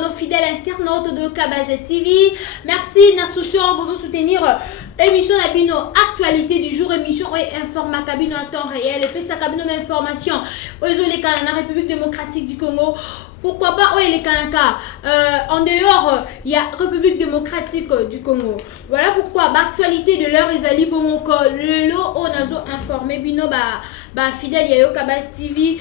nos fidèles internautes de Kabazé TV. Merci na soutien pour soutenir émission Nabino actualité du jour, émission et informa Kabino en temps réel et puis ça Kabino information aux la République démocratique du Congo. Pourquoi pas les Kanaka en dehors il y a République démocratique du Congo. Voilà pourquoi actualité de l'heure Ezali Bomoko le lot on a informé bino fidèle yayo Kabazé TV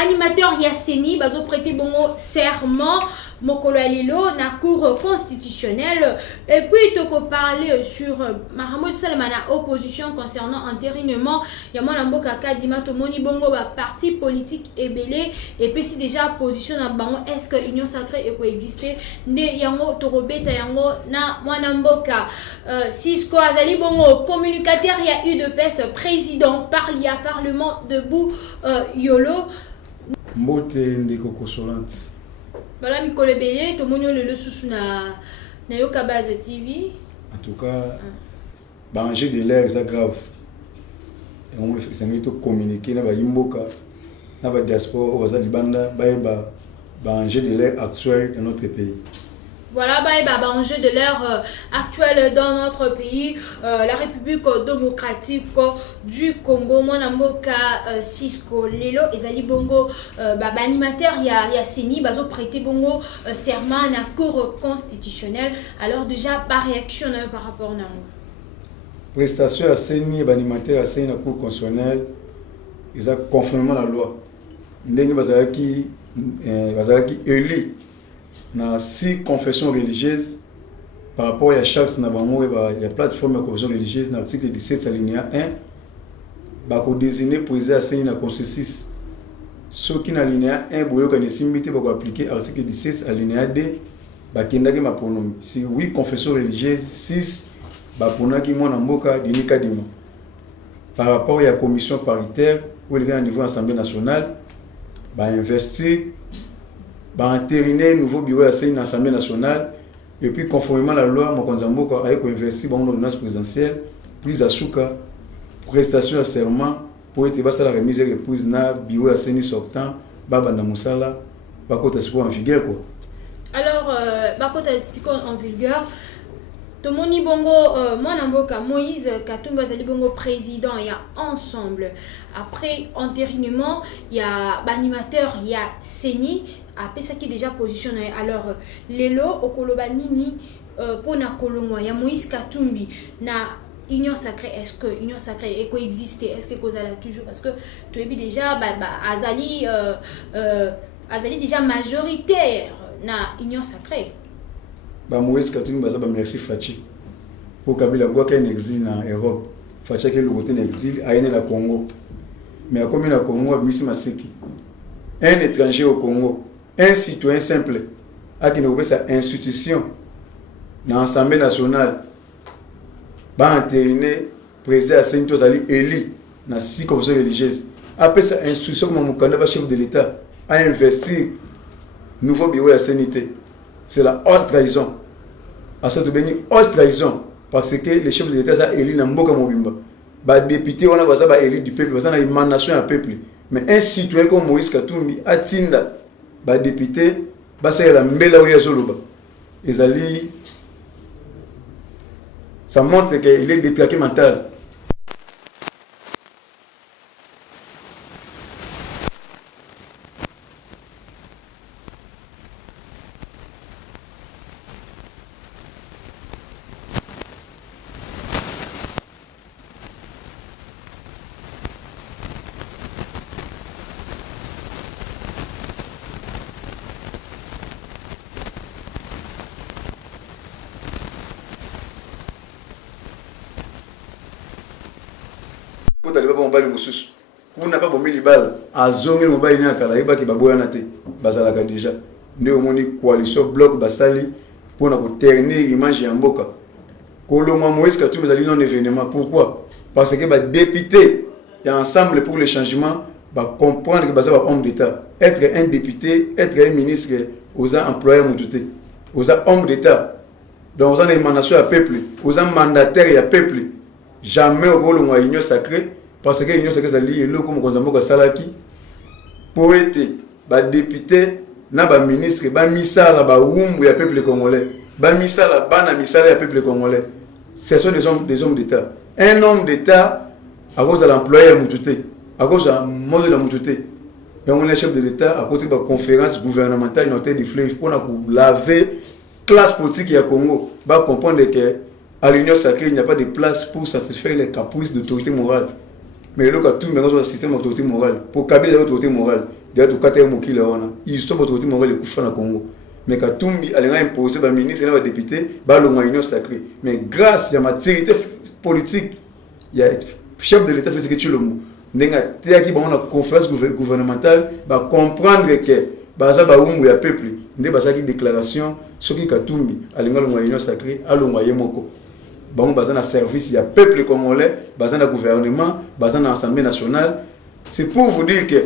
animateur Yasseni bazo prêter bongo serment mokolo alilo na cour constitutionnelle et puis toko parler sur Mahamoud Salama na opposition concernant entérinement ya mwana mboka kadima to moni bongo parti politique ebelé et puis si déjà position na bango est-ce que union sacrée et coexister nde yango torobeta yango na mwana mboka Cisco azali bongo communicateur ya UDPS président parlement debout yolo mbote ndeko consolante. Voilà Mikolo Belé, tout le monde le sous na yo Kabazé TV. En tout cas, enjeu de l'air c'est grave. Et on fait ça communiquer na ba yimboka na ba diaspora au Libanda ba enjeu de l'air actuel dans notre pays. Voilà, enjeu de l'ère actuelle dans notre pays, la République démocratique du Congo, Mwanamboka Cisco Lelo, Ezali Bongo, animateur Yasseni, bazo prêté Bongo serment na cour constitutionnelle. Alors déjà, par réaction par rapport à nous. Prestation Yasseni, animateur Yasseni na cour constitutionnelle, ils ont conformément à la loi. Ndenge bazalaki élu na 6 confessions religieuses par rapport à chaque nabango il y a plateforme de confession religieuse dans l'article 17 alinéa 1 ba ko désigner président Yasseni na consensus ce qui na alinéa 1 boyo ka nesimité ba ko appliquer article 17 alinéa 2 ba kendaki ma pronomi si 8 confessions religieuses 6 ba ponaki mona mboka dinika dima par rapport à la commission paritaire où il y a un niveau assemblée nationale ba investir entériner nouveau bureau à l'Assemblée nationale et puis conformément à la loi Mokonzambo a investi dans l'ordonnance présidentielle prise à Souka prestation à serment pour être bas à la remise et reprise na bureau à Seni sortant baba na musala bakota siko en vigueur quoi. Alors bakota siko en vigueur Tomoni Bongo, Mwanamboka Moïse Katumba Zali Bongo président, il y a ensemble. Après entérinement, il y a animateur, il y a Seni. Après ça qui est déjà positionné. Alors, Lelo Okoloba Nini pour na Kolongwa, il y a Moïse Katumbi na union sacrée. Est-ce que union sacrée est coexisté? Est-ce que Kozala toujours? Parce que tu es déjà Azali déjà majoritaire na union sacrée. Moïse Katumbi baza merci Fachi pour Kabila boa qu'un exil en Europe Fachi que le côté exil a été na Congo mais comme na Congo Misi Maseki un étranger au Congo un citoyen simple a qui ne sa institution dans l'Assemblée nationale ba entériné président Saint Ozali élu na 6 confessions religieuses après sa instruction comme Mukanda chef de l'État a investi nouveau bureau à sanité. C'est la haute trahison. À cette haute trahison parce que les chefs de l'État sont élus dans Mboka Mobimba. Les députés on a élus du peuple, parce qu'on a une émanation à peuple. Mais un citoyen comme Moïse Katumbi a tinda les députés, c'est la mbela ou yazoloba. Ça montre qu'il est détraqué mental. On n'a pas bombi libal a zongi mobile na kala yeba ki baboya na te bazalaka déjà nde omoni coalition bloc basali pour na ko ternir image ya mboka koloma Moïse Katumbi zali non événement. Pourquoi? Parce que ba député et ensemble pour le changement va comprendre que bazaba homme d'état être un député être un ministre aux employeurs mututé aux hommes d'état donc aux émanation à peuple aux mandataires à peuple jamais au rôle de union sacrée. Parce que l'union sacrée est liée comme Mokonzamboka Salaki pour être député na ba ministre ba misala ba wumbu ya peuple congolais ba misala bana misala ya peuple congolais. Ce sont des hommes d'État. Un homme d'État à cause de l'employé à Moutouté, à cause de la mode de Moutouté. Et on est chef de l'État à cause de la conférence gouvernementale notée du fleuve pour laver classe politique à Congo. Va comprendre que à l'Union sacrée il n'y a pas de place pour satisfaire les caprices d'autorité morale. Mais le cas tout mais un système d'autorité morale pour Kabila d'autorité morale. D'ailleurs tout cas mokila wana. Ils sont d'autorité morale le coup na Congo. Mais quand tout a imposé par ministre et par député, par l'Union sacrée. Mais grâce à la maturité politique, il y a chef de l'État fait ce que tu le mot. Nenga teki ba na conférence gouvernementale ba comprendre que baza ba umbu ya peuple nde baza ki déclaration soki Katumbi alinga l'Union sacrée alongwa yemoko. Ba baza na service ya peuple congolais, baza na gouvernement, baza na assemblée nationale. C'est pour vous dire que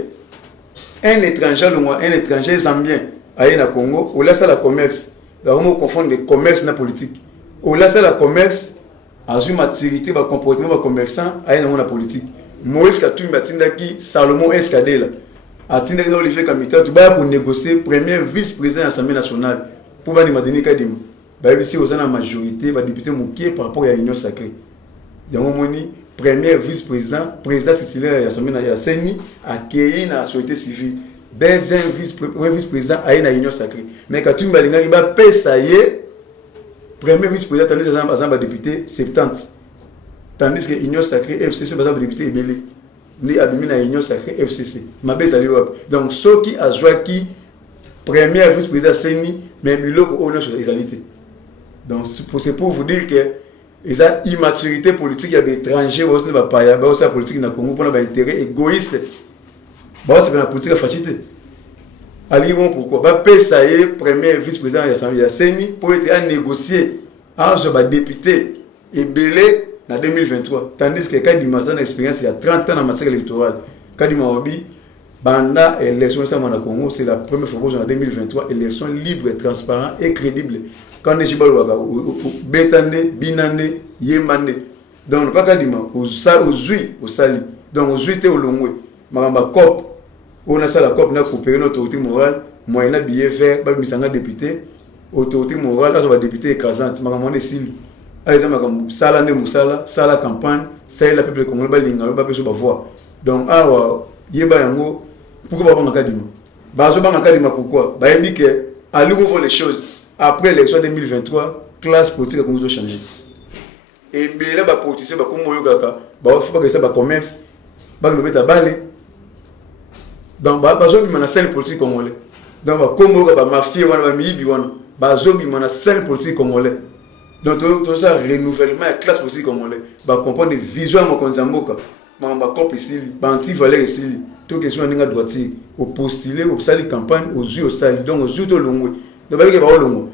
un étranger zambien aille na Congo, ou laisse la commerce. On confond le commerce na politique. Ou laisse la commerce, à une maturité, va comportement va commerçant, aille na politique. Moïse Katumbi atindaki Salomon Escadela. Atindaki na Olivier Kamita, tu vas pour négocier premier vice-président de l'Assemblée nationale. Pour va Madini Kadima. Bah ici aux la majorité va député Mouké par rapport à l'Union sacrée. Il y a un moment premier vice-président, président titulaire de l'Assemblée nationale, accueilli dans la société civile. Deuxième vice-président à l'Union sacrée. Mais quand tu me dis que ça y est, premier vice-président, tandis que les députés, 70. Tandis que l'Union sacrée, FCC, les députés, Ebélé. Ni abîmé dans l'Union sacrée, FCC. Donc, ceux qui ont joué qui, premier vice-président, c'est mais il y a sur les égalités. Donc, c'est pour vous dire que il y a une immaturité politique, il y a des étrangers, il y a la politique dans le Congo pour un intérêt égoïste. C'est la politique à facilité. Allez-vous pourquoi ça y est, premier vice-président de l'Assemblée CENI pour être négocié entre les députés et Belé en 2023. Tandis que Kadima a une expérience il y a 30 ans en matière électorale. Kadima Obi, Banda élection au Congo, c'est la première fois en 2023, élection libre, transparente et crédible. Quand les gens Betande, Binande, Yemande. Donc, pas Kadima, aux Zui, au Sali. Donc, aux Zui, au Longwe. Maramba COP. On a ça la COP, on a coupé notre autorité morale, moyen billet vert, pas mis en député, autorité morale, là, on va député écrasante, maramba on est sili. Allez, maramba, sala ne musala, sala campagne, ça la peuple congolais, linga, pas besoin de voir. Donc, yeba yango, pourquoi pas Kadima? Bazo ba Kadima pourquoi? Bah il dit que à l'ouvre les choses. Après l'élection 2023, classe politique a commencé à changer. Et bien là, bah politicien, bah comme Moyo Gaka, bah faut pas que ça bah commerce, bah nous mettre à balai. Donc bazo bi mana scène politique congolais. Donc ba Congo ba mafia wana ba mibi wana. Bazo bi mana scène politique congolais. Donc tout ça renouvellement la classe politique congolais. Ba comprendre vision mo konzamboka. Mamba cop ici, ba anti valeur ici. Tout question ninga droitier, au postuler, au sali campagne, aux yeux au sali. Donc aux yeux to longwe. Donc ba ke ba longo.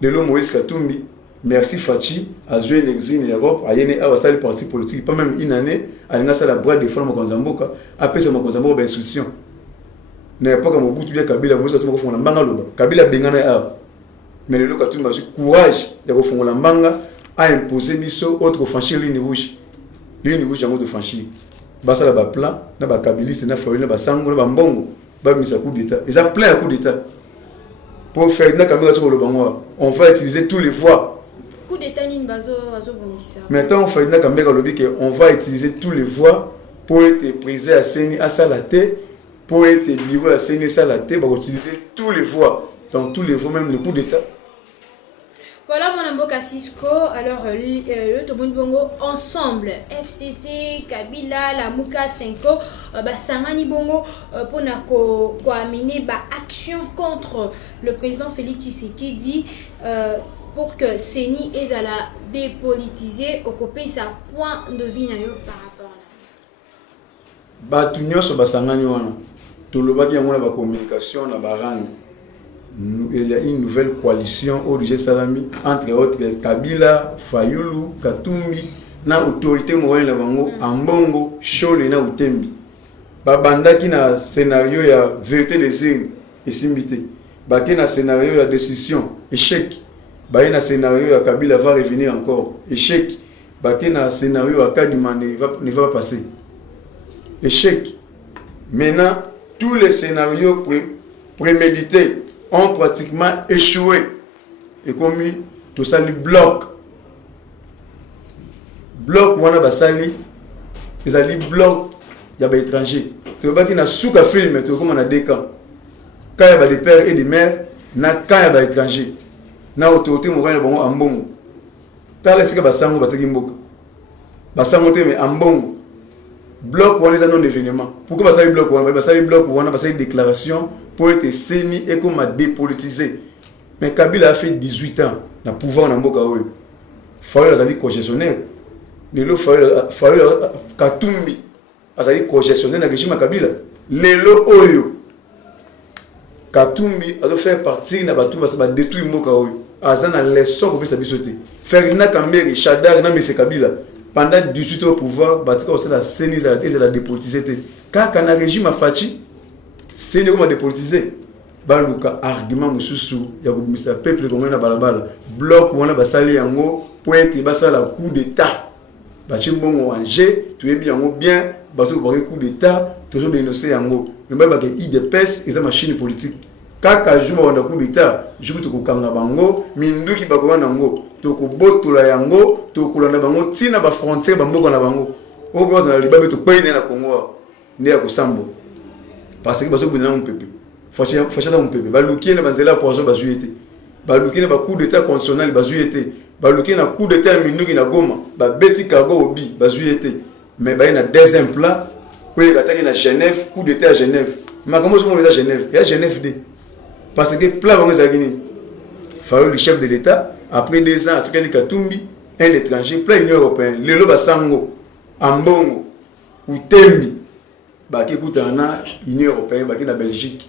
Le lo Moïse Katumbi, merci Fachi, a joué l'exil en Europe, a yéné a sali parti politique, pas même une année, a linga ça la boîte de forme mo konzamboka, après c'est mo konzamboka ba institution. Na pas comme Mobutu bien Kabila Moïse Katumbi ko fongola mbanga loba. Kabila bengana a. Mais le Katumbi a eu courage de ko fongola mbanga a imposer biso autre franchir ligne rouge. Ligne rouge yango de franchir. Basa la ba plan na ba kabiliste na fauli na ba sango na ba mbongo ba misa coup d'état. Ils ont plein coup d'état. Pour faire na caméra sur le bango, on va utiliser tous les voies. Coup d'état ni bazo bongisa. Maintenant on fait na caméra lobby que on va utiliser tous les voies pour être prisé à Seni à Salaté. Pour être livré à CNSA la tête, on va utiliser tous les voies. Donc tous les voies, même le coup d'État. Voilà mon amboka Cisco. Alors le Tomoun Bongo ensemble, FCC, Kabila, la Muka 5, Sangani Bongo pour amener action contre le président Félix Tshisekedi pour que Seni ait à la dépolitiser au copé sa point de vue par rapport à la. Batunyo so basangani wana. Tout le monde qui a la communication na barang. Il y a une nouvelle coalition au Salami entre autres Kabila, Fayulu, Katumbi na autorité morale na bango Ambongo, Chole na Utembi. Babanda qui na scénario ya vérité des urnes et simbité. Ba qui na scénario ya décision échec. Ba na scénario ya Kabila va revenir encore échec. Ba qui na scénario ya Kadima ne va pas passer. Échec. Maintenant tous les scénarios prémédités ont pratiquement échoué. Et comme tout ça, le bloc. Bloc, on a basali, ils ont dit bloc, il y a des étrangers. Tu vois qu'il y a un film, tu vois comme on a des camps. Quand il y a des pères et des mères, quand il y a des étrangers. Na autorité mo kana bongo ambongo tala sika basango bataki mboka basango te mais ambongo bloc wana non événement pourquoi basali bloc wana basali déclaration pour être seni et comme dépolitisé mais Kabila a fait 18 ans na pouvoir na mboka oyo fallait azali congestionnaire lelo fallait Katumbi azali congestionnaire na régime Kabila lelo oyo Katumbi a fait partie na batu basa ba détruire mboka oyo azana leçon pour sa bisoté Ferdinand Kambere Chadar na Mese Kabila pendant 18 ans au pouvoir batika aussi la CENI et la dépolitisé car quand le régime a fachi CENI comme dépolitisé baluka argument mususu ya kubimisa peuple congolais na balabala bloc wana basali yango pour être basala coup d'état bachi mbongo anje tu es bien bien bato ba coup d'état toujours dénoncer yango mais ba ke IDPS eza machine politique kaka juma wanda coup d'état juku to kokanga bango minduki bakwana ngo to kobotola yango to kolanda bango tina ba frontière ba mboka na bango o boza na libabe to pene na Congo ndi ya kosambo parce que bazo buna mon peuple fachata mon peuple baluki na banzela poison bazuete baluki na ba coup d'état constitutionnel bazuete baluki na coup d'état minduki na Goma ba beti cargo obi bazuete mais ba na deuxième plan oui, attaqué à Genève, coup d'état à Genève. Mais comment est-ce qu'on est à Genève? Il y a Genève D. Parce que plein de gens ont fallu le chef de l'État, après 2 ans, attaqué Katumbi, un étranger, plein d'Union européenne, le Loba Sango, Ambongo, ou Tembi, qui écoute en Union européenne, qui la Belgique,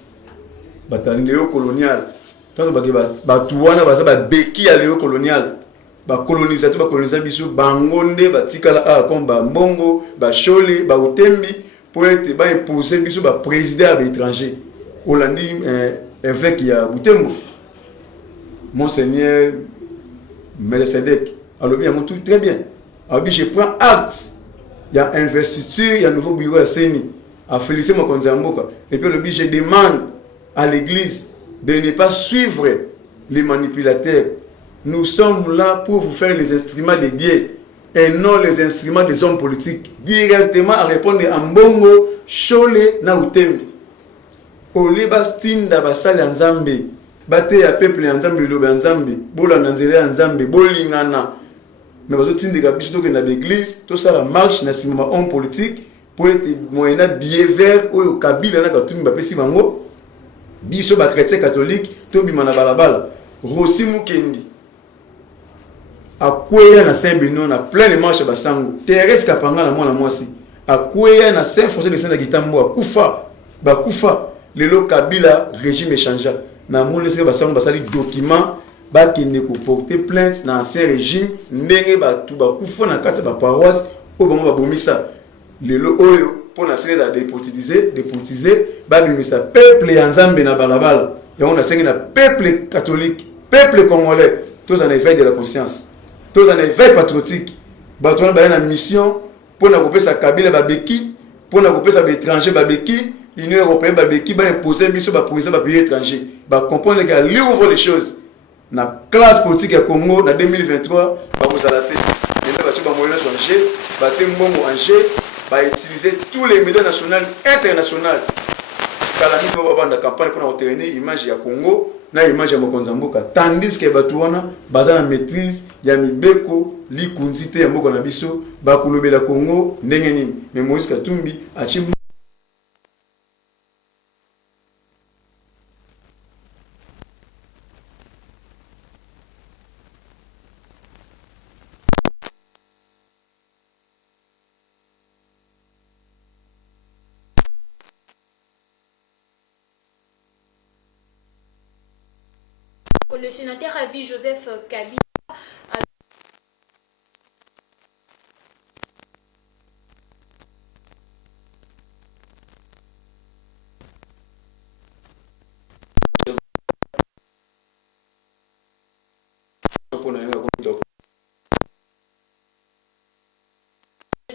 qui est néo-colonial. Tant que Batouana, Beki à néo-colonial. Colonisateur, colonisation, Bangonde, Batikala, comme Bambongo, Bachole, Bautembi, pour être imposé, biso président à l'étranger. Hollandi, évêque qui a Boutembo. Monseigneur Melchizedek. Alors, bien, tout très bien. Alors, je prends acte. Il y a investiture, il y a un nouveau bureau à Seni. À féliciter mon Konzamboka. Et puis, le je demande à l'église de ne pas suivre les manipulateurs. Nous sommes là pour vous faire les instruments de Dieu et non les instruments des hommes politiques. Directement à répondre à Mbongo, Chole, Nautembi. Oliba stinda basali Nzambe, bate ya peuple Nzambe lobe Nzambe, bola nanzele Nzambe, bolingana. Mais bazo tindika biso to ke na l'église, to ça la marche na simama homme politique pour être moyena billet vert ou Kabila na Katumbi bapesi bango. Biso ba chrétien catholique to bimana balabala. Rossi Mukendi akweya na Saint-Benoît na plein de marches basango Thérèse Kapanga na mwana mwasi akweya na Saint-François de Saint-Agitambo akufa bakufa lelo Kabila régime échangea na mona se basango basali document bakende ko porter plainte na ancien régime ndenge batu bakufa na kati ba paroisse o bango babomisa lelo oyo pona sene za dépolitiser babimisa peuple ya Nzambe na balabala ya on a sengi na peuple catholique peuple congolais tous en éveil de la conscience. Tous en éveil patriotique. Bato na ba na mission pour na kopesa Kabila babeki, pour na kopesa ba étranger babeki, Union européenne babeki ba imposer biso ba président ba pays étranger. Ba comprendre que lui ouvre les choses. Na classe politique ya Congo na 2023 ba kozala te. Nenda ba tshika moyena changer, ba tsi mbongo Angers, ba utiliser tous les médias nationaux internationaux. Kala mito ba banda campagne pour na retenir image ya Congo. Na image ya mokonza mboka tandis que batu wana baza na maîtrise ya mibeko likunzi te ya mboka na biso bakolobela Congo ndenge nini mais Moïse Katumbi achi Le sénateur a vu Joseph Kabila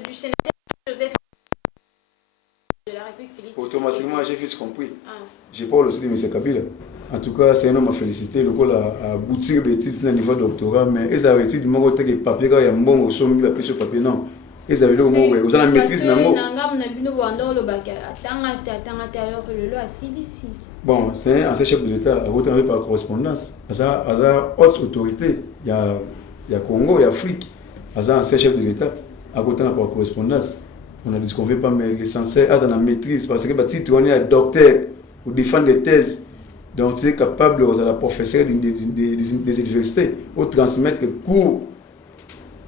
du sénateur Joseph de la République Félix. automatiquement j'ai fait ce compris. Je parle aussi de M. Kabila. En tout cas, c'est un homme à féliciter. Le coup a abouti des titres au niveau doctorat, mais ils avaient dit que les papiers, il y a un bon au sommet, il y a plus de papier. Non. Ils avaient le mot, ils ont la maîtrise d'un mot. Bon, c'est un ancien chef de l'État, retrouvé par correspondance. Il y a haute autorité. Il y a Congo, il y a Afrique. Il y a un ancien chef de l'État, retrouvé par correspondance. On a dit qu'on ne veut pas, mais l'essentiel, il y a la maîtrise. Parce que si on est un docteur ou défendre des thèses, donc tu es capable de la professeur des universités, ou transmettre les cours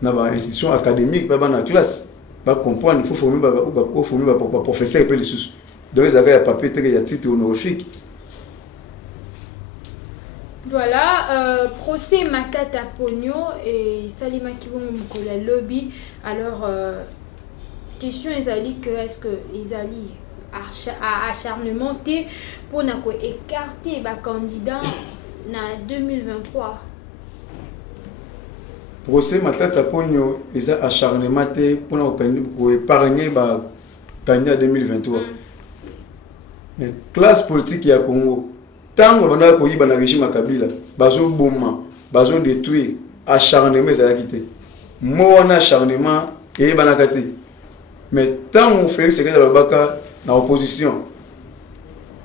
dans l'institution académique, dans la classe, pour comprendre, il faut former les professeurs et les sous. Donc il y a un papier, il y a un titre honorifique. Voilà, procès Matata Pogno et Salima Kibon Moukola Lobby. Alors, question est-ce que Ezali a acharnement pour écarter les candidats en 2023? Procès Matata Pogno est acharnement pour épargner les candidats 2023. Mais classe politique ya Congo, tant qu'on a koyi bana régime à Kabila, bazo bomma, bazo détruire, acharnement ezalaki. Moi on acharnement et banakate. Mais tant on fait ce que dans le baka dans l'opposition,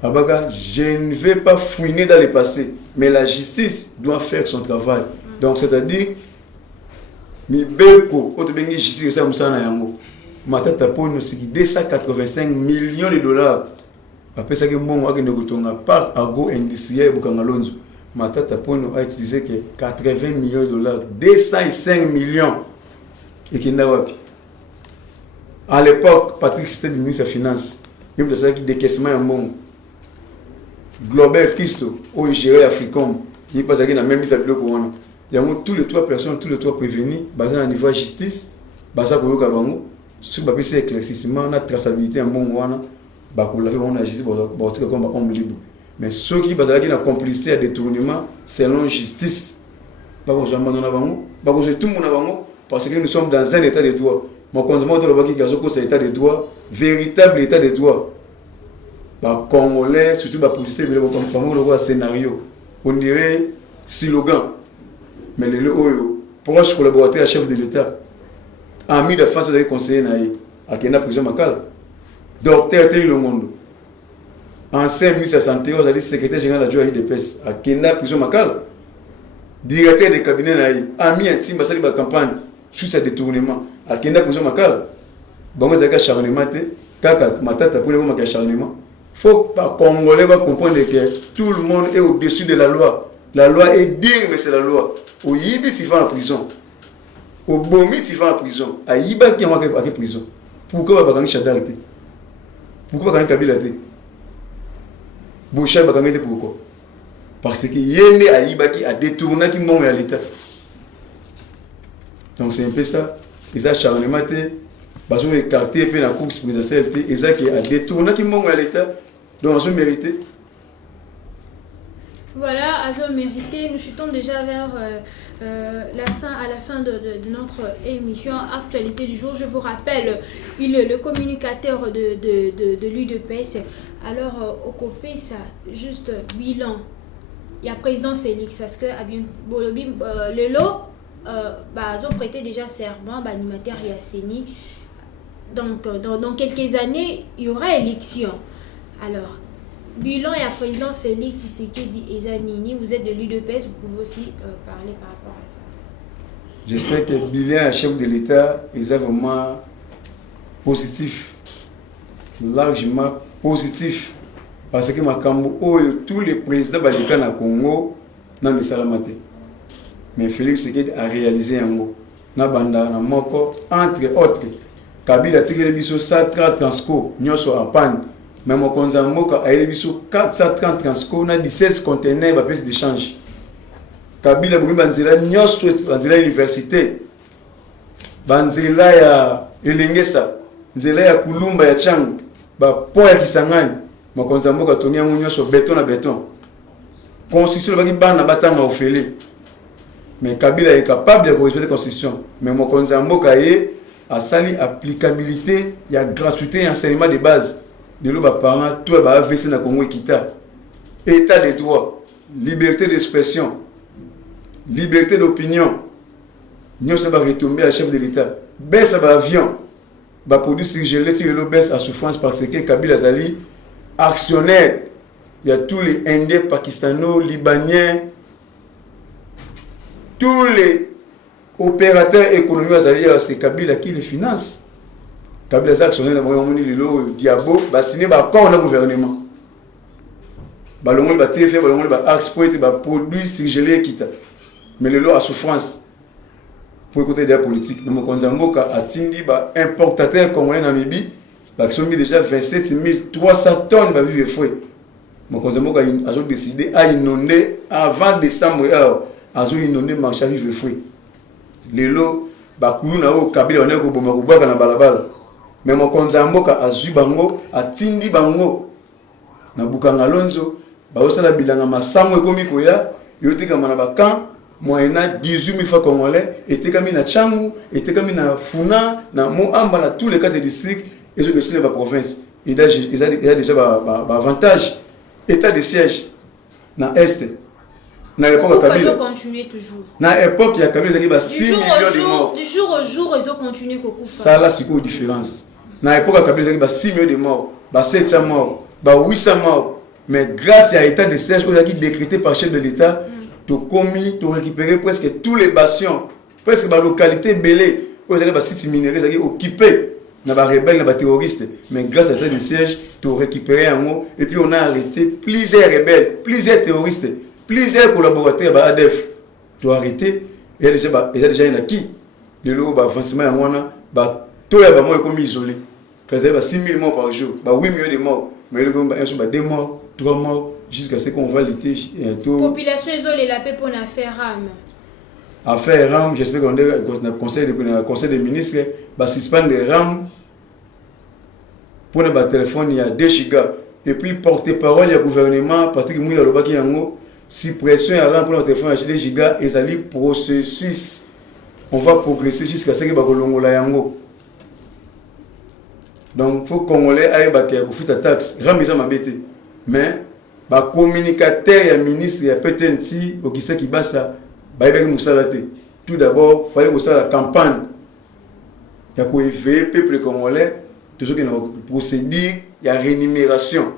je ne vais pas fouiner dans le passé, mais la justice doit faire son travail. Donc c'est-à-dire mi beko otobengi justice ça musana yango. Matata Pogno c'est 285 millions de dollars. Après ça, par Argo industriel Bukangalonzo, Matata Pogno a utilisé que 80 millions de dollars, 205 millions. Et qui n'a pas. À l'époque, Patrick c'était le ministre des Finances. Il me disait qu'il décaissement un bon. Global Christo, où il gérait Africom, il passe à la même mise à bloc. Il y a tous les trois personnes, tous les trois prévenus, basés à niveau de justice, basés à Koyokabango, sur le papier éclaircissement, la traçabilité en bon. Mais ceux qui ont la complicité à détournement selon justice, tout le monde parce que nous sommes dans un état de droit. Mon condument de c'est un état de droit, véritable état de droit. Les Congolais, surtout les policiers, un scénario. On dirait slogan. Mais les proches collaborateurs à chef de l'État, amis de face de conseiller à Kenya prison Makala. Docteur Théo Longondo, ancien ministre de la Santé, on a dit secrétaire général de la UDPS, à Kenya prison Makala, directeur de cabinet naï, ami intime, basali ba campagne sur ce détournement, à Kenya prison Makala. Bon, vous avez acharnement, kaka matata pour les acharnement. Faut pas Congolais va comprendre que tout le monde est au-dessus de la loi. La loi est digne, mais c'est la loi. Au Yibi, tu vas en prison. Au Bomi, tu vas en prison. À Yiba, qui est en prison. Pourquoi va pas Chadalité? Pourquoi pas Kabila? Bouchard va pourquoi? Parce que Yéné a Yibaki a détourné qui m'ont à l'État. Donc c'est un peu ça. Ils ont acharnement, ils ont écarté la course présidentielle, ils ont détourné qui m'ont à l'État. Donc ils ont mérité. Voilà, Azo mérité. Nous chutons déjà vers la fin de notre émission Actualité du jour. Je vous rappelle, il est le communicateur de l'UDPS. Alors, au COPE, ça, juste bilan. Il y a président Félix, parce que le lot, Azo prêté déjà serment, animateur Yasseni. Donc, dans quelques années, il y aura élection. Alors, bilan et à président Félix Tshisekedi Ezanini, vous êtes de l'UDPS, vous pouvez aussi parler par rapport à ça. J'espère que le bilan à chef de l'État est vraiment positif, largement positif, parce que tous les présidents du Congo n'ont pas salamate. Mais Félix Tshisekedi a réalisé un mot. Entre autres, Kabila a tiré les 130 transco, Nyoso a panne. Mais mon Konzamboka a eu 430 transco, on a 16 conteneurs de pièces d'échange. Kabila Boumi Banzela, Nyoso Banzela Université, Banzela ya Elengesa, Banzela ya Kulumba ya Chang, Pont ya Kisangani, mon Konzamboka Tony ya Nyoso béton à béton. Constitution va qui ban na batanga ofélé. Mais Kabila est capable de respecter la constitution. Mais mon Konzamboka a sali applicabilité, il y a gratuité et enseignement de base. les parents, tout va AVC dans le Congo équitable. État de droit, liberté d'expression, liberté d'opinion. Nous sommes retombés à chef de l'État. Baisse à l'avion, va produire surgelé, si le baisse à souffrance parce que Kabila Zali, actionnaire, il y a tous les Indiens, Pakistanais, Libanais, tous les opérateurs économiques, c'est Kabila qui les finance. Kabila Zali, actionnaire, le Diabo, va signer l'accord dans le gouvernement. Balongol ba TF, balongol ba axe pour être produit surgelé quitte. Mais le lot à souffrance. Pour écouter des politiques, nous avons atteint importateur congolais en Namibie, qui sont mis déjà 27 300 tonnes de vivre fouet. Nous avons décidé à inonder avant décembre, à inonder le marché à vivre fouet. Les lots, Bakoulou na o Kabila on est au Bomakoubaka na balabala. Mais mon konzamboka a zu bango, a tindi bango. Na Bukanga Lonzo, baosala bilanga masango ekomi koya, yotika mana bakan. Moyena 18 000 francs congolais, était comme na Tchangou, était comme na Funa, na Moamba, dans tous les 4 districts, et ceux qui sont dans la province. Il y a déjà un avantage. État de siège, dans l'Est. Dans l'époque, il faut continuer toujours. Dans l'époque, il y a 6 millions de morts. Du jour au jour, ils ont continué. Ça, là, c'est quoi la différence? Dans l'époque, il y a 6 millions de morts, 700 morts, 800 morts. Mais grâce à l'état de siège, qui a décrété par le chef de l'État, tu commis, tu récupéré presque tous les bastions, presque la localité belée, où les sites minéraux occupés dans les rebelles, dans les terroristes. Mais grâce à l'état de siège, tu as récupéré un mot, et puis on a arrêté plusieurs rebelles, plusieurs terroristes, plusieurs collaborateurs de l'ADF. Tu as arrêté, et il y a déjà un acquis. Le lot d'avancement, tout le monde est comme isolé. Quand il y a 6 000 morts par jour, 8 millions de morts, mais il y a 2 morts, 3 morts. Jusqu'à ce qu'on va lutter. La population est la paix pour faire RAM. Affaire RAM, j'espère qu'on a le conseil des ministres, suspendre les RAM pour le téléphone, il y a 2 gigas. Et puis, porte-parole, il y a le gouvernement, particulièrement il y a le Baki Yango, suppression à RAM pour le téléphone, il y a 2 gigas, et ça dit processus. On va progresser jusqu'à ce que Bakolongola Yango. Donc, il faut que les Congolais aillent faire la taxe. RAM, ils ont m'embêté. Mais, les communicateurs, les ministres, les PTNT, au Kissa Kibasa, tout d'abord, il fallait que la campagne. Il y a éveiller le peuple congolais, toujours qu'il y a procédure, il y a rémunération,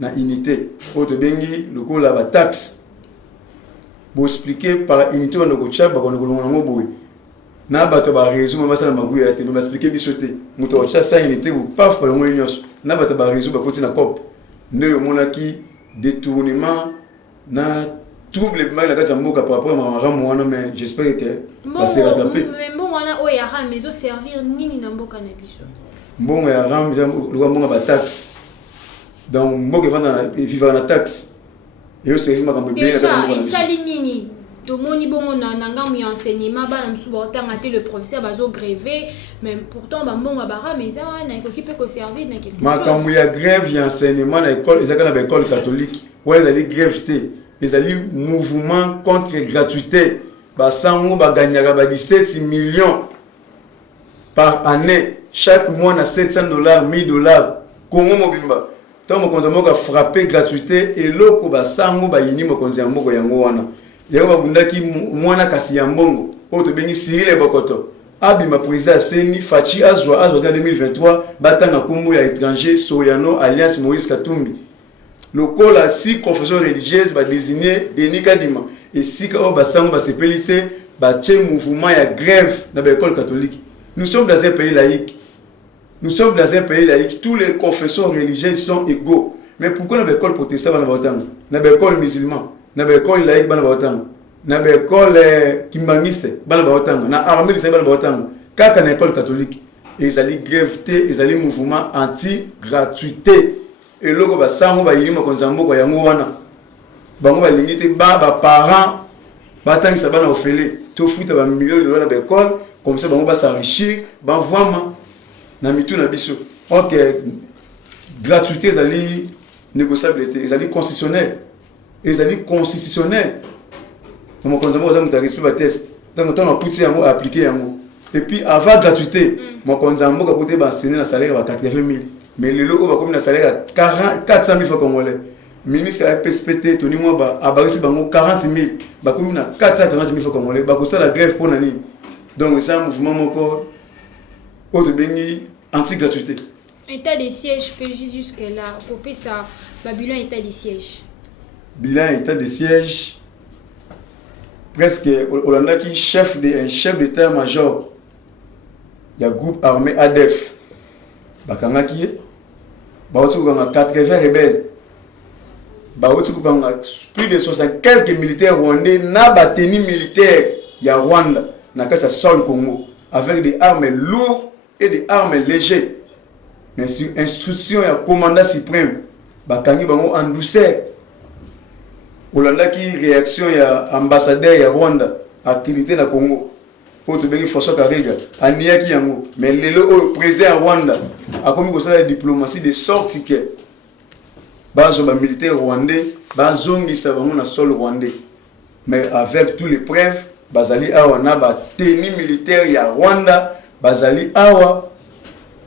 dans l'unité. Autre bengi, le coup la taxe. Pour expliquer par unité, on a un chat, on a un boy. Na bato ba réseau ma basa na maguya te me expliquer bisoté muto wa ça unité ou paf pour le moyen na bato ba réseau ba côté na cop ne monaki détournement na trouble mal la casa mboka par rapport à ma ramona mais j'espère que va se rattraper mais bon wana o ya ram mais zo servir nini na mboka na biso bon ya ram le mboka ba taxe donc mboka vanda vivre na taxe et au service ma kambo bien la casa mboka et sali nini to moni bongo na ngambu ya enseignement ba nsu ba tanga te le professeur bazo gréver mais pourtant ba mbongo ba ram eza na équipe ko servir na quelque chose ma kambo ya grève ya enseignement na école ezaka na école catholique ouais ils allaient grève te ils allaient mouvement contre gratuité ba sango ba gagnaka ba 17 millions par année chaque mois na $700 $1000 Congo mobimba tant mo konza moka frapper gratuité et loko ba sango ba yini mo konza mboko yango wana yako babundaki mwana kasi ya mbongo oto bengi Cyril Bokoto abima président Seni Fachi azwa en 2023 batanga kombo ya étranger Soyano Alliance Moïse Katumbi lokola si confession religieuse ba désigner Denis Kadima et si ka ba sango ba sepelité ba tche mouvement ya grève dans l'école catholique. Nous sommes dans un pays laïque. Nous sommes dans un pays laïque, tous les confessions religieuses sont égaux. Mais pourquoi dans l'école protestante ba na dans l'école musulman na l'école laïque bana baotanga na l'école kimbangiste bana baotanga na armée de bana baotanga kaka na école catholique ils allaient grèveté ils allaient mouvement anti gratuité et loko ba sango ba yima konzambo ko yango wana bango ba limité ba parents batangisa bana ofele to futa ba millions de dollars na école comme ça bango ba s'enrichir ba vraiment na mitu na biso OK gratuité ils allaient négociabilité ils allaient constitutionnel ils allaient constitutionnels. Comme on a un test. Donc, on a poussé à appliquer. Et puis, avant gratuité, mon consambo a coûté un salaire à 80 000. mais le lot va comme un salaire à 400 000 francs congolais. Ministre a PSPT, Tony Mwaba, a barré 40 000, bah comme 440 000 francs congolais, bah ça la grève pour l'année. Donc c'est un mouvement encore autre béni anti-gratuité. État des sièges, PJ jusque-là, couper ça, bilan état des sièges. Bilan état des sièges, presque, Hollanda qui chef d'état-major, il y a groupe armé ADF, Bakanga qui est, bah 80 rebelles. Plus de 60 quelques militaires rwandais n'a pas tenu militaire il y a Rwanda na kasa sol Congo avec des armes lourdes et des armes légères mais sur instruction du commandant suprême bakangi bango en douceur Hollanda qui réaction ya ambassadeur ya Rwanda accrédité na Congo pour te bengi François Karega aniaki yango mais le président Rwanda a commis ko la diplomatie de sorte que bazo ba militaire rwandais bazongisa bango na sol rwandais mais avec tous les preuves bazali awa na ba tenue militaire ya Rwanda bazali awa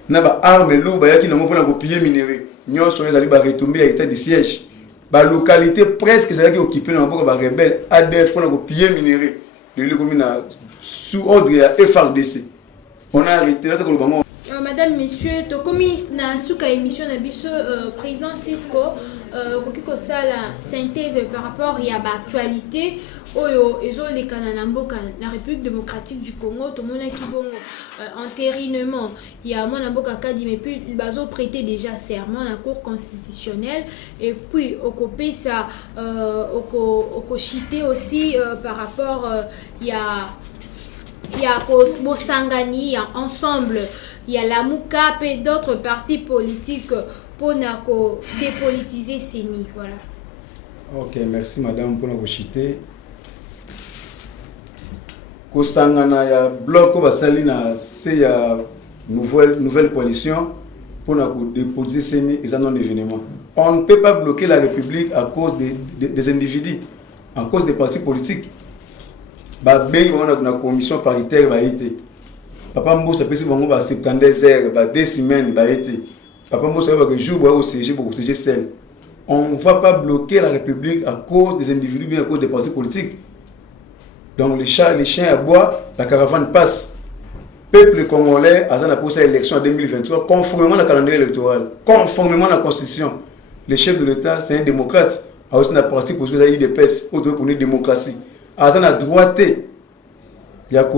na ba arme lourd ba yaki nango pona ko piller minerai nyonso ezali ba retomber à état de siège ba localité presque ezali occupé na mboka ba rebelle ADF pona ko piller minerai le commune sous ordre ya FRDC on a arrêté là ko bango. Madame, Messieurs, Tokomi na suka émission na biso président Cisco kokiko la synthèse par rapport à l'actualité oyo ezo lekana na mboka na République démocratique du Congo to mona ki bongo entérinement ya mona mboka kadi mais puis bazo prêter déjà serment à la cour constitutionnelle et puis okopé ça okochité aussi par rapport il y a Bosangani, ensemble, il y a la MUCAP et d'autres partis politiques pour dépolitiser CENI. Voilà. Ok, merci madame pour nous citer. Kosangana ya bloc basali na c'est ya nouvelle coalition pour nous dépolitiser CENI et ça non événement. On ne peut pas bloquer la République à cause des individus, à cause des partis politiques. Babengi bango na commission paritaire ba été papa mbosa pesi bango ba 72 heures ba 2 semaines ba été papa mbosa ba que jour au CG pour CG seul on ne va pas bloquer la République à cause des individus bien à cause des partis politiques donc les chiens à bois la caravane passe peuple congolais a pour cette élection en 2023 conformément à la calendrier électoral conformément à la constitution le chef de l'État c'est un démocrate a aussi un parti politique qui a UDPS autre pour une démocratie à la droite, il y a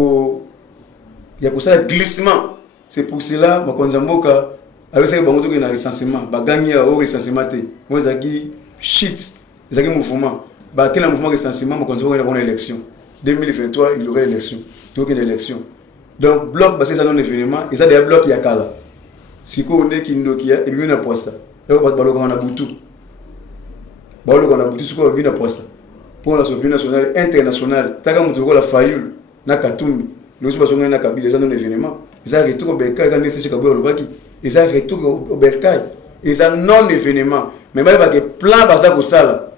ça glissement. C'est pour cela que Makonzamboka avec ça bango to na recensement, ba gagner au recensement té. Moi zaki shit, zaki mouvement. Ba quel mouvement recensement Makonzamboka na bonne élection. 2023, il y aurait élection. Donc une élection. Donc bloc parce que ça non événement, et ça des blocs ya kala. Siko on est kindokia et bien na posta. Et on va baloka na butu. Baloka na butu siko bien na posta. Pour la société nationale internationale taka mutu ko la fayul na katumbi nous sommes sur na kabila ça non événement ça retour au bercail quand c'est kabila lobaki et ça retour au bercail et ça non événement mais ba que plan baza ko sala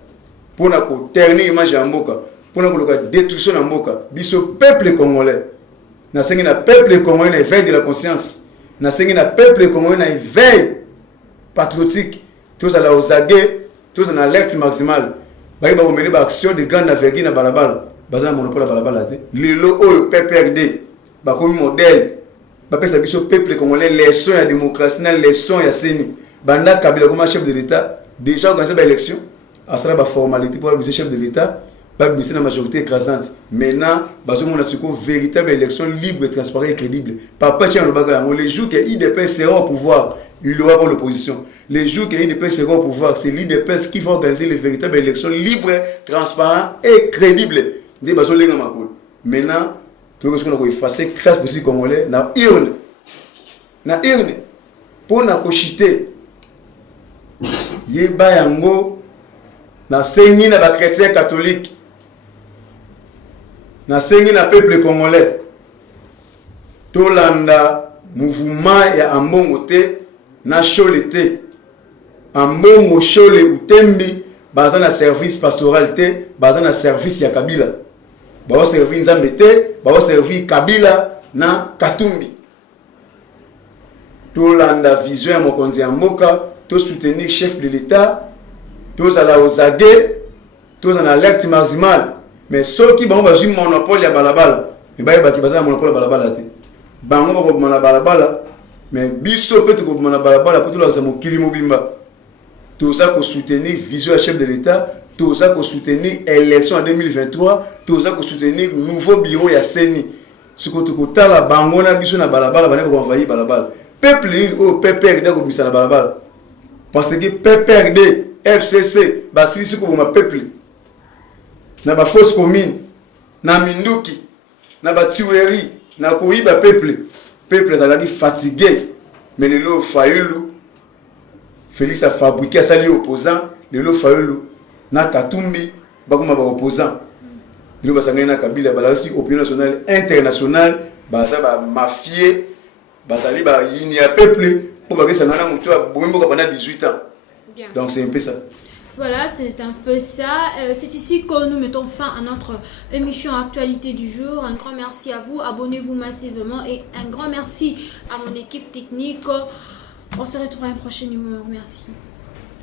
pour na ko ternir image ya mboka pour na ko loka détruction na mboka biso peuple congolais na sengi na peuple congolais na éveil de la conscience na sengi na peuple congolais na éveil patriotique tous à la osage tous en alerte maximale. Bah, on met des actions de grande envergure dans balabala. Bazan monopole balabala. Le lo PPRD. Bah comme modèle. Bah pesa biso peuple congolais leçon ya démocratie, leçon ya CENI. Banda Kabila comme chef de l'État déjà organisé ba élection. À ça ba formalité pour le chef de l'État. Bah ministre la majorité écrasante. Maintenant, bazo mon asiko véritable élection libre, transparente et crédible. Papa tient le bagage. Les jours que IDP sera au pouvoir, il aura pour l'opposition. Les jours que l'IDP sera au pouvoir, c'est l'IDP qui va organiser les véritables élections libres, transparentes et crédibles. Maintenant, tout ce qu'on a effacé, grâce au Congolais, congolais, na urne. Pour na kochité. Yeba yango, na sengi na ba chrétien catholique. Na sengi na peuple congolais. Tolanda mouvement ya ambongo te na cholete. Ambongo chole utembi baza na service pastoral te, baza na service ya Kabila. Ba servir Nzambe te, ba servir Kabila na Katumbi. to landa vision ya mokonzi ya mboka, to soutenir chef de l'État, to zala ozage, to zala alerte maximale. Mais ceux qui ont un monopole ya balabala, mais ba ba ki bazala monopole ya balabala te. Bango ba ko mona balabala, mais biso peut ko mona balabala pour tout la sa mokili mobimba. Tout ça ko soutenir vision ya chef de l'État, tout ça ko soutenir élection en 2023, tout ça ko soutenir nouveau bureau ya CENI. Ce que tu as la bango na biso na balabala ba ne ko envahir balabala. Peuple au PPRD ko bisa na balabala. Parce que PPRD, FCC, basili ko ma peuple. Na ba fausse commune, na minduki, na ba tuerie, na koyiba peuple. Peuple azalaki fatigué, mais le lo Fayulu Félix a fabriqué ça les opposants, le lo Fayulu na Katumbi bakuma ba opposant. Le basangana na Kabila balasi opinion nationale internationale, baza ba mafié, bazali ba yini ya peuple pour ba kesanga na mutu bomimbo pendant 18 ans. Bien. Donc c'est un peu ça. Voilà, c'est un peu ça. C'est ici que nous mettons fin à notre émission Actualité du jour. Un grand merci à vous. Abonnez-vous massivement et un grand merci à mon équipe technique. On se retrouve à un prochain numéro. Merci.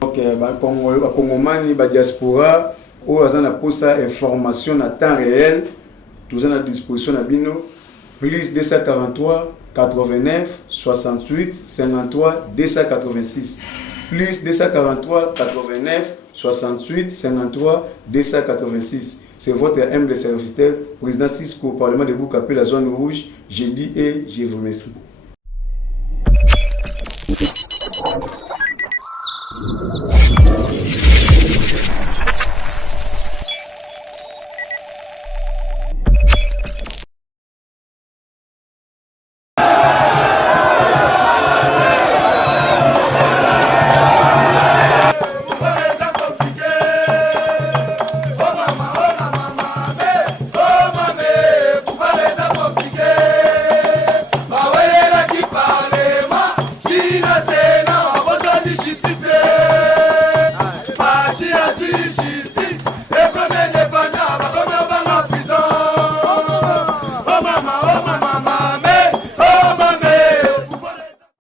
Ok, Congomani, diaspora, où on a posé information à temps réel, tout ça à disposition à Bino, plus 243 89 68 53 286. Plus 243 89 68 53 286. C'est votre humble serviteur, président Cisco, Parlement de Boukapé, la zone rouge. J'ai dit et je vous remercie.